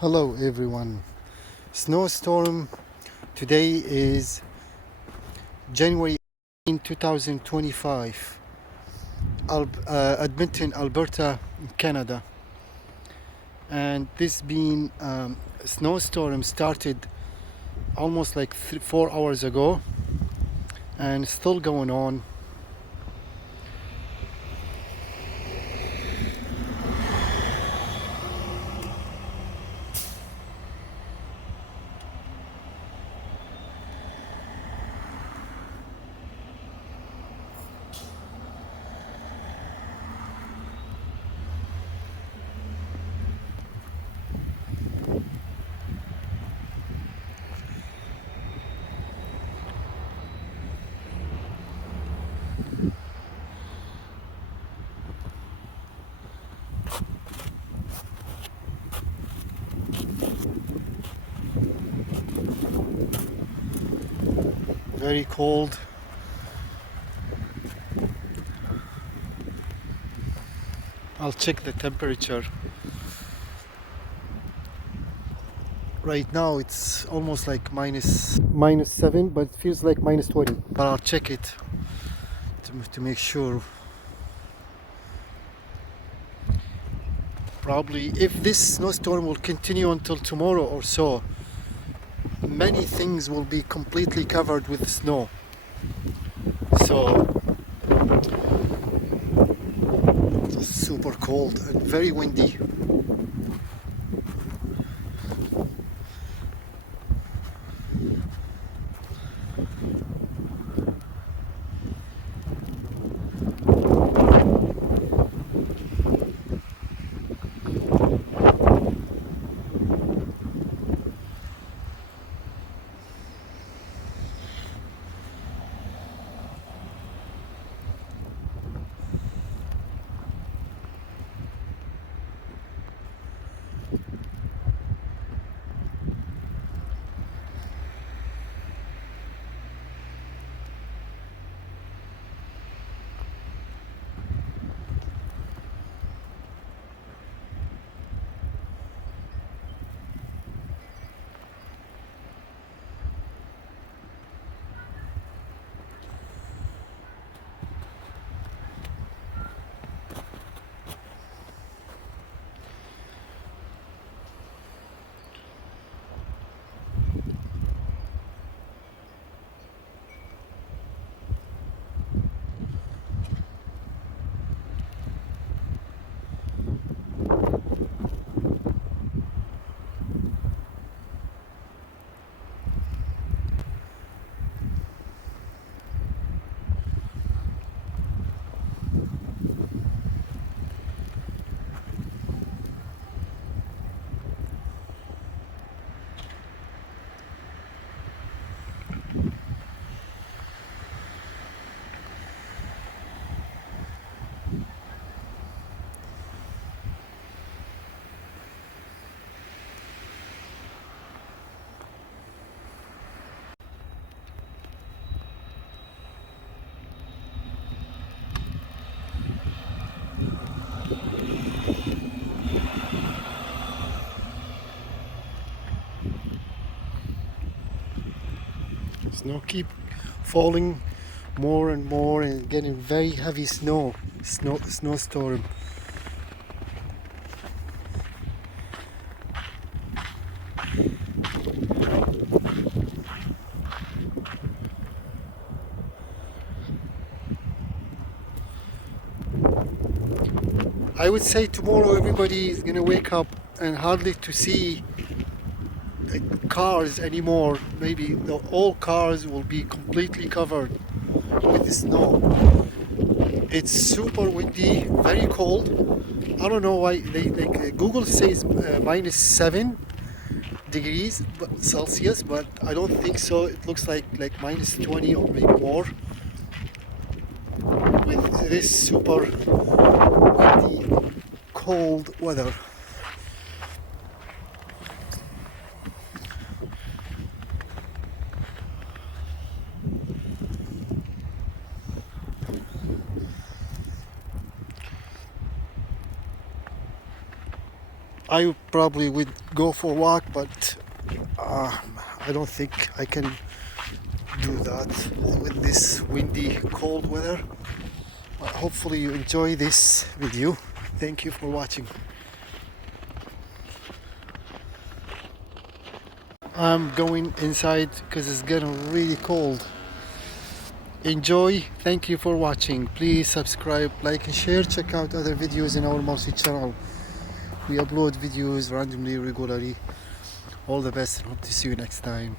Hello everyone. Snowstorm. Today is January 2025. Edmonton, Alberta, Canada. And this being snowstorm started almost like 4 hours ago and still going on. Very cold. I'll check the temperature. Right now it's almost like minus 7, but it feels like minus 20. But I'll check it to make sure. Probably if this snowstorm will continue until tomorrow or so, many things will be completely covered with snow. So it's super cold and very windy. Snow keep falling more and more and getting very heavy snowstorm. I would say tomorrow everybody is gonna wake up and hardly to see cars anymore. Maybe all cars will be completely covered with the snow. It's super windy, very cold. I don't know why Google says minus 7 degrees Celsius, but I don't think so. It looks like minus 20 or maybe more with this super windy, cold weather. I probably would go for a walk, but I don't think I can do that with this windy, cold weather. Hopefully you enjoy this video. Thank you for watching. I'm going inside because it's getting really cold. Enjoy. Thank you for watching. Please subscribe, like and share. Check out other videos in our multi channel. We upload videos randomly, regularly. All the best and hope to see you next time.